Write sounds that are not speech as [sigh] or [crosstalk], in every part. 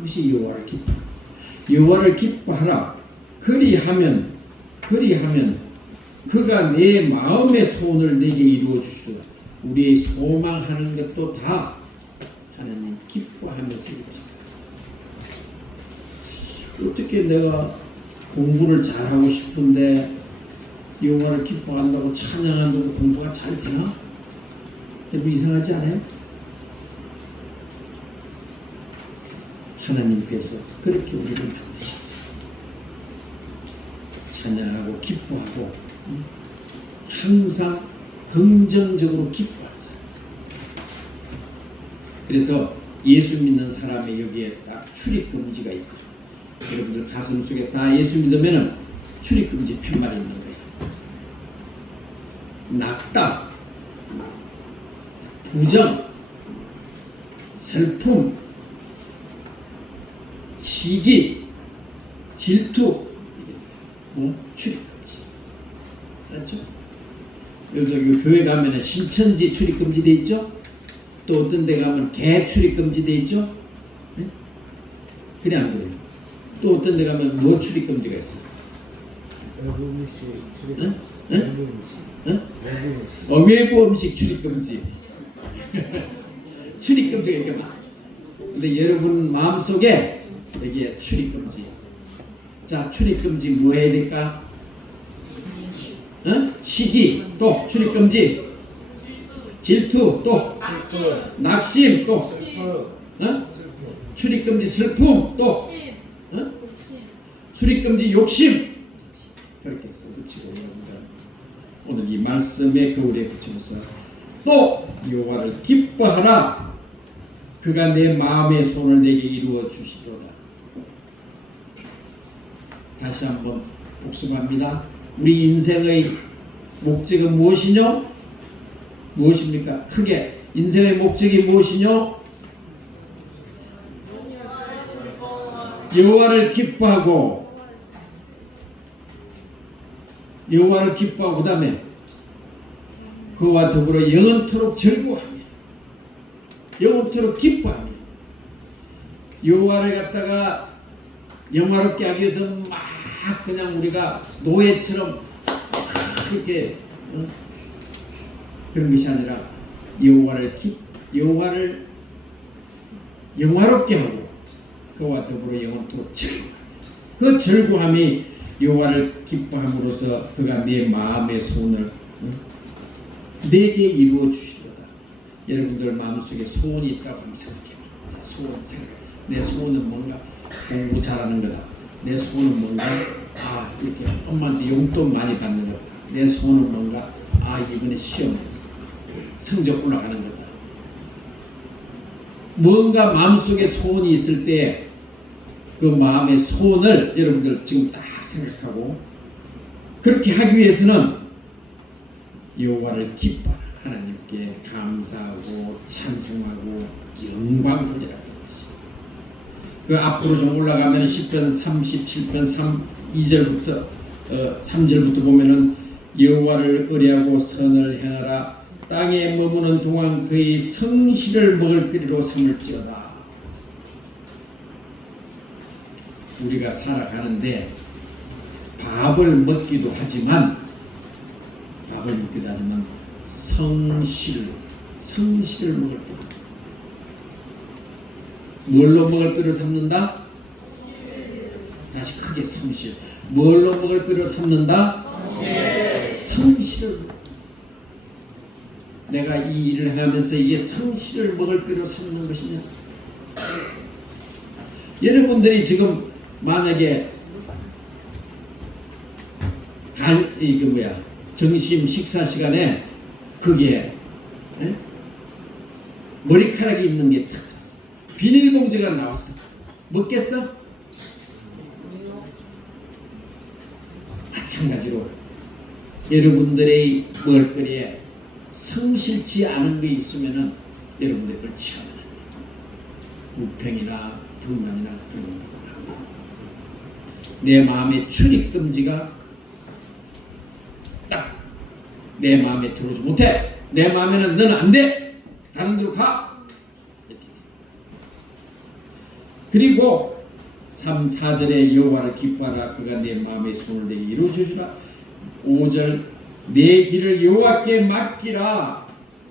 그것이 여호와를 기뻐. 여호와를 기뻐하라. 그리하면 그리하면 그가 내 마음의 소원을 내게 이루어 주시리라. 우리의 소망하는 것도 다 하나님 기뻐하면서 이루어집니다. 어떻게 내가 공부를 잘하고 싶은데 여호와를 기뻐한다고 찬양한다고 공부가 잘 되나? 이상하지 않아요? 하나님께서 그렇게 우리를 부르셨어요. 찬양하고 기뻐하고 음, 항상 긍정적으로 기뻐하는 사람. 그래서 예수 믿는 사람의 여기에 딱 출입 금지가 있어요. 여러분들 가슴 속에 다 예수 믿으면은 출입 금지 팻말이 있는 거예요. 낙담, 부정, 슬픔, 시기, 질투, 뭐 출입금지. 알았죠? 여기, 교회 가면은 신천지 출입금지 돼 있죠? 또 어떤 데 가면 개 출입금지 돼 있죠? 네? 그래 안 그래요? 또 어떤 데 가면 뭐 출입금지가 있어? 외부 음식 출입 음식 응? 외부 음식 어, 외부 음식 출입금지. [laughs] 출입금지가 이렇게 많아. 근데 여러분 마음속에 여기에 출입금지. 자, 출입금지 뭐 해야 될까? 어? 시기, 또 출입금지. 질투, 또 낙심, 또? 슬픔 출입금지 슬픔, 또 어? 출입금지 욕심. 그렇게 써붙이고 여러분들 오늘 이 말씀에 거울에 붙이면서 또 여호와를 기뻐하라 그가 내 마음의 손을 내게 이루어 주시도다 다시 한번 복습합니다 우리 인생의 목적은 무엇이뇨? 무엇입니까? 크게 인생의 목적이 무엇이뇨? 여호와를 기뻐하고 여호와를 기뻐하고 그다음에 그와 더불어 영원토록 즐거워하며 영원토록 기뻐하며 여호와를 갖다가 영화롭게 하기 위해서 막 그냥 우리가 노예처럼 그렇게 어? 그런 것이 아니라 여호와를 기 여호와를 영화롭게 하고 그와 더불어 영원토록 즐거워 그 즐거움이 여호와를 기뻐함으로써 그가 내 마음의 소원을 어? 내게 이루어 주시도다. 여러분들 마음속에 소원이 있다고 생각해 소원 생각. 내 소원은 뭔가 공부 잘하는 거다. 내 소원은 뭔가 아 이렇게 엄마한테 용돈 많이 받는 거다. 내 소원은 뭔가 아 이번에 시험 성적 올라가는 거다. 뭔가 마음속에 소원이 있을 때 그 마음의 소원을 여러분들 지금 딱 생각하고 그렇게 하기 위해서는 여호와를 기뻐 하나님께 감사하고 찬송하고 영광 돌리라는 것이. 그 앞으로 좀 올라가면 10편 37편 3 2절부터 어, 3절부터 보면은 여호와를 의뢰하고 선을 행하라 땅에 머무는 동안 그의 성실을 먹을 거리로 삼을지어다. 우리가 살아가는데 밥을 먹기도 하지만 밥을 먹기도 하지만 성실 성실을 먹을 때 뭘로 먹을 거를 삼는다? 다시 크게 성실 뭘로 먹을 거를 삼는다? 성실을 내가 이 일을 하면서 이게 성실을 먹을 거를 삼는 것이냐 여러분들이 지금 만약에 간 이게 뭐야 점심 식사 시간에 그게 에? 머리카락이 있는 게탁 탔어. 비닐봉지가 나왔어. 먹겠어? 마찬가지로 여러분들의 먹을거리에 성실치 않은 게 있으면은 여러분들이 그걸 돼. 불평이나 불만이나 그런 거. 내 마음의 출입 금지가 딱 내 마음에 들어오지 못해. 내 마음에는 너는 안 돼. 다른 데로 가. 이렇게. 그리고 3, 4절에 여호와를 기뻐하라 그가 내 마음의 손을 내게 이루어 주시라 5절 내 길을 여호와께 맡기라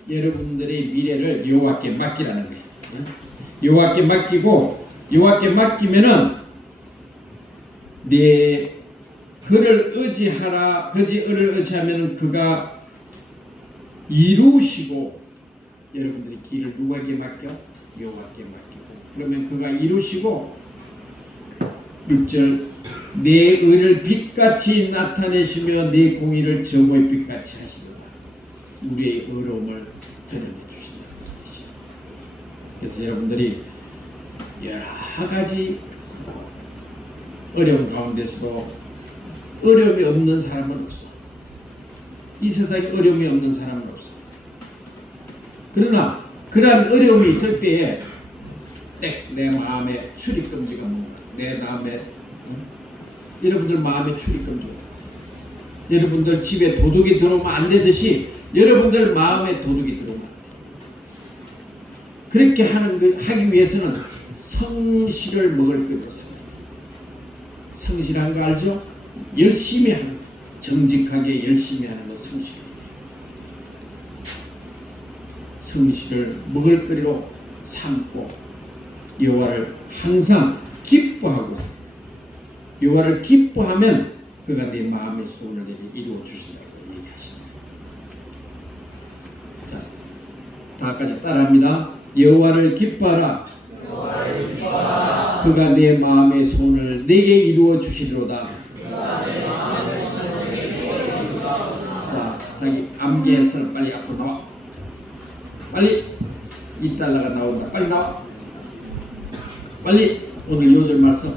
여러분들의 미래를 여호와께 맡기라는 거예요. 어? 여호와께 맡기고 여호와께 맡기면은 내 그를 의지하라 그지 을을 의지하면은 그가 이루시고 여러분들이 길을 누구에게 맡겨? 여호와께 맡기고. 그러면 그가 이루시고 6절 내 의를 빛같이 나타내시며 내 공의를 저모의 빛같이 하시리라 우리의 의로움을 드러내 주신다 그래서 여러분들이 여러 가지 어려운 가운데서도 어려움이 없는 사람은 없어 이 세상에 어려움이 없는 사람은 없어 그러나 그러한 어려움이 있을 때에 내, 내 마음에 출입금지가 뭔가 내 마음에 어? 여러분들 마음에 출입금지가 여러분들 집에 도둑이 들어오면 안 되듯이 여러분들 마음에 도둑이 들어오면 안 돼. 그렇게 하는 그 하기 위해서는 성실을 먹을 거고 살 성실한 거 알죠? 열심히 하는 거. 정직하게 열심히 하는 거 성실. 성실을 먹을거리로 삼고 여호와를 항상 기뻐하고 여호와를 기뻐하면 그가 내 마음의 소원을 내게 이루어 주신다고 얘기하십니다. 자, 다까지 따라합니다. 여호와를 기뻐하라. 그가 내 마음의 소원을 내게 이루어 주시리로다. 자, 자기 암기해서 빨리 앞으로 나와. 빨리 이 달러가 나온다. 빨리 나와. 빨리 오늘 요절 말씀.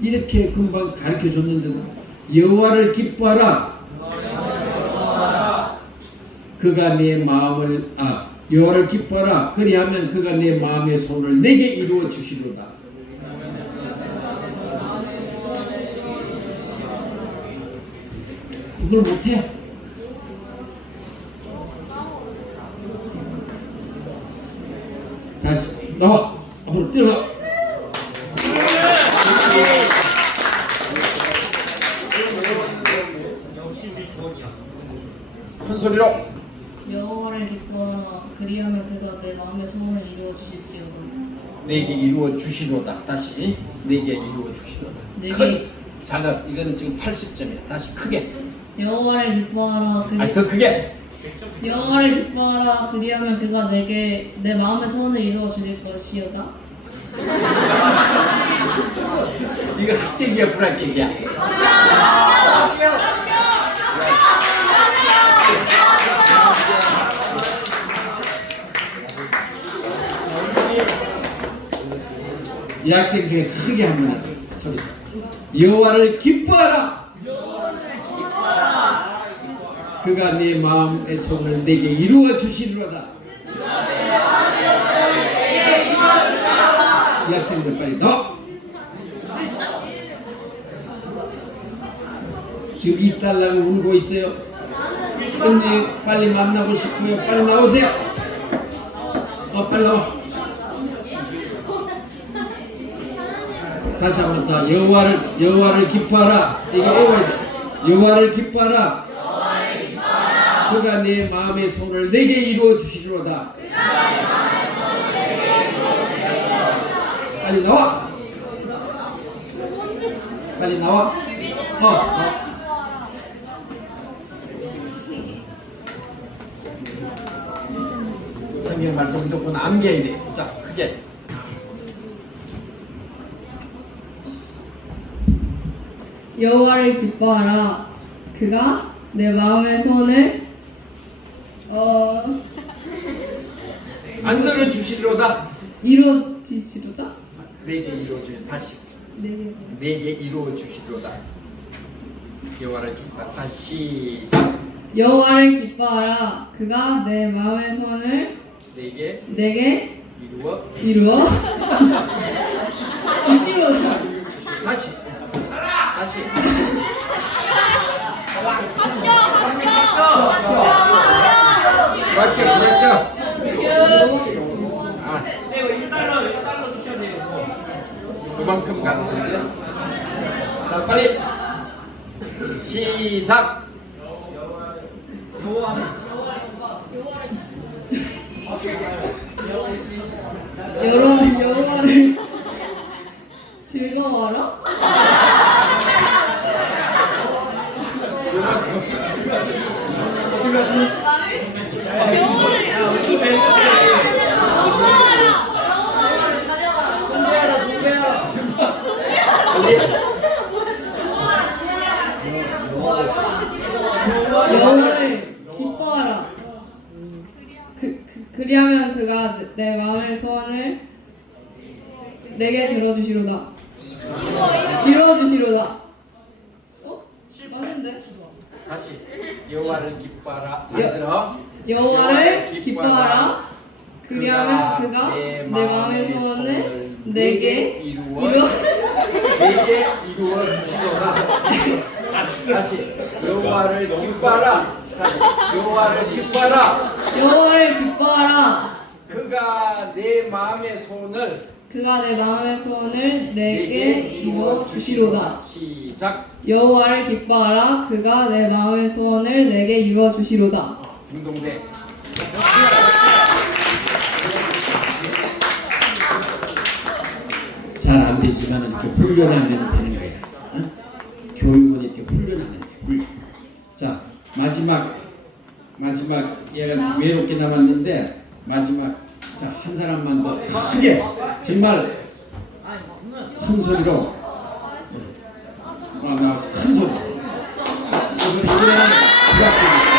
이렇게 금방 가르쳐 줬는데도 여호와를 기뻐하라. 그가 내 마음을 아 여호와를 기뻐하라. 그리하면 그가 내 마음의 손을 내게 이루어 주시리로다. 그걸 못해. 다시 나와 앞으로 뛰어나. 큰 소리로 여호와를 기뻐하라 그리하면 그가 내 마음의 소원을 이루어 주실지어다 내게 이루어 주시로다. 다시 내게 이루어 주시로다. 내게- 큰 작아서 이거는 지금 80점이야. 다시 크게. 여호와를 기뻐하라 그리 아니 더 크게. 여호와를 기뻐하라 그리하면 그가 내게 내 마음의 소원을 이루어 주실 것이오다 [laughs] 이거 합격이야 불합격이야? 이 학생 중에 크게 한번 하죠. 여호와를 기뻐하라. 그가 내 마음의 소원을 내게 이루어 주시리로다. 이 학생들 빨리 너. 지금 이 딸랑 울고 있어요. 언니 빨리 만나고 싶어요. 빨리 나오세요. 어 빨리 나와. 다시 한번 자 여호와를 여호와를 기뻐하라. 이게 돼. 여호와를 기뻐하라. 그가 내 마음의 손을 내게 이루어 주시리로다. 빨리 나와. 빨리 나와. 어. 어. 성경 말씀 무조건 암기해야 돼. 자, 크게. 여호와를 기뻐하라. 그가 내 마음의 소원을 어 안 들어 주시리로다. 이루어지시로다. 내게 이루어 주시 다시 네. 내게 이루어 주시리로다. 여호와를 기뻐. 다시 시작. 여호와를 기뻐하라. 그가 내 마음의 소원을 내게 내게 이루어 이루어 [laughs] 할게 할게 네, 뭐 1달러, 1달러 주셔야 돼요. 그만큼 갔습니다 자 빨리 시작 뭐 하나? 여러 영화를 [laughs] 즐거워라? 내, 내 마음의 소원을 내게 들어주시로다 이루어주시로다 어? 맞는데? 다시 여호와를 기뻐하라. 잘 여- 들어. 여호와를 기뻐하라 그리하면 그가 내 마음의 소원을 내게 이루어 이루어 내게 이루어 주시노라. 다시 여호와를 기뻐하라. 다시 여호와를 기뻐하라. 여호와를 기뻐하라 그가 내 마음의 소원을 그가 내 마음의 소원을 내게 이루어 주시로다 시작. 여호와를 기뻐하라 그가 내 마음의 소원을 내게 이루어 주시로다 중동대. 잘 안 되지만 이렇게 훈련하면 되는 거야. 어? 교육은 이렇게 훈련하는 거야. 훈련. 자 마지막 마지막 얘가 외롭게 남았는데 마지막 자 한 사람만 더 크게 정말 큰 소리로 아 나와서 큰 소리. 이번에 이번에는 부탁드립니다.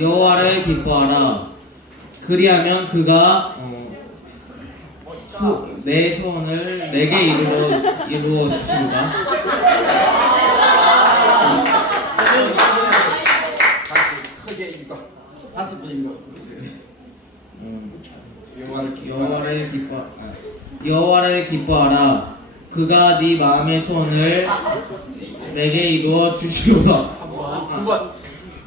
여호와를 기뻐하라. 그리하면 그가 어, 소- 내 소원을 내게 이루어 이루어 주시리라. 다시 크게 읽어. 다섯 번 읽어. 음, 여호와를 기뻐 아, 여호와를 기뻐하라. 그가 네 마음의 소원을 내게 이루어 번.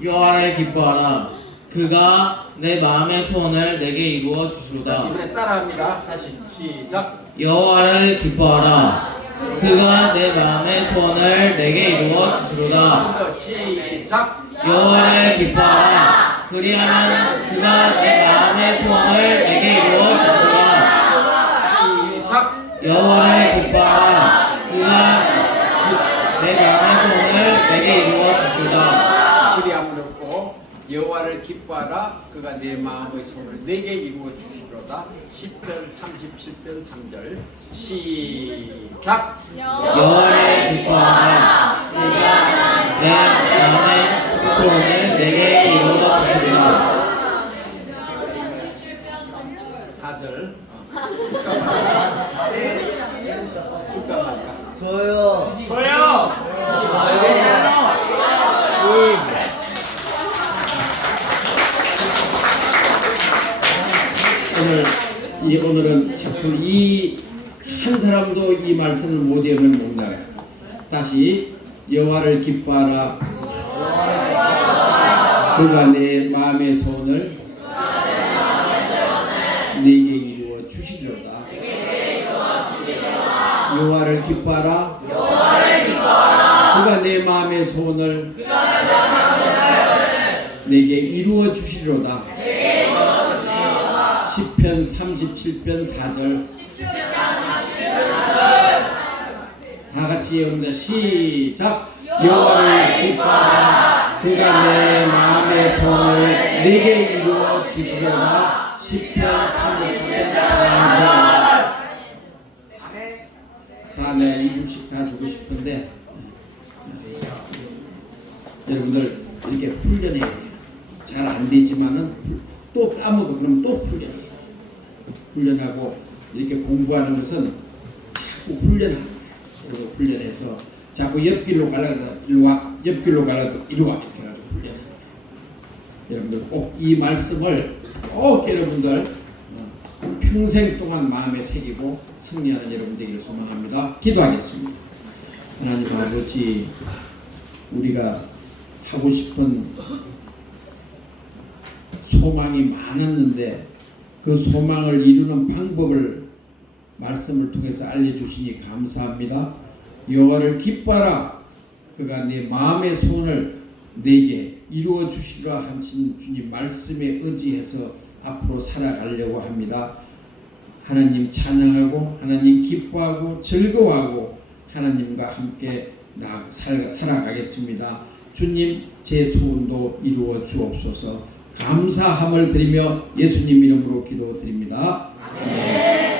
여호와를 기뻐하라. 그가 내 마음의 소원을 내게 이루어 자, 주시리라. 이번에 따라합니다. 다시 시작. 여호와를 기뻐하라. 그가 내 마음의 소원을 내게 이루어. 더 시작. 여호와를 기뻐하라. 그리하면 그가 내 마음의 소원을 내게 이루어 주시리라. 시작. 여호와를 기뻐하라. 그가 그- 내 마음의 소원을 내게 이루어 주시리라. 그리함을 얻고 여호와를 기뻐하라. 그가 내 마음의 손을 내게 이루어 주시로다. 10편 37편 3절. 시작. 여호와를 기뻐하라. 여호와를 기뻐하라. 그가 내 마음의 소원을 내게 이루어 주시리로다. 여호와를 기뻐하라. 그가 내 마음의 소원을 내게 이루어 주시리로다. 10편 37편 4절 다 같이 외웁니다. 시작. 여호와를 기뻐하라 그가 내 마음의 소원을 내게 이루어 10편 37편 4절. 다내 이분씩 다 주고 싶은데 여러분들 이렇게 훈련해야 돼요. 잘 안 되지만은 또 까먹어. 그럼 또 훈련해요. 훈련하고 이렇게 공부하는 것은 자꾸 거예요. 그리고 훈련해서 자꾸 옆길로 가려고 이리 와 옆길로 가려고 이리 와 이렇게 해가지고 훈련. 여러분들 꼭 이 말씀을 꼭 여러분들 어, 평생 동안 마음에 새기고 승리하는 여러분 되기를 소망합니다. 기도하겠습니다. 하나님 아버지 우리가 하고 싶은 소망이 많았는데 그 소망을 이루는 방법을 말씀을 통해서 알려주시니 감사합니다. 여호와를 기뻐하라. 그가 내 마음의 소원을 내게 이루어 주시라 하신 주님 말씀에 의지해서 앞으로 살아가려고 합니다. 하나님 찬양하고 하나님 기뻐하고 즐거워하고 하나님과 함께 살아가겠습니다. 주님 제 소원도 이루어 주옵소서. 감사함을 드리며 예수님 이름으로 기도드립니다. 아멘.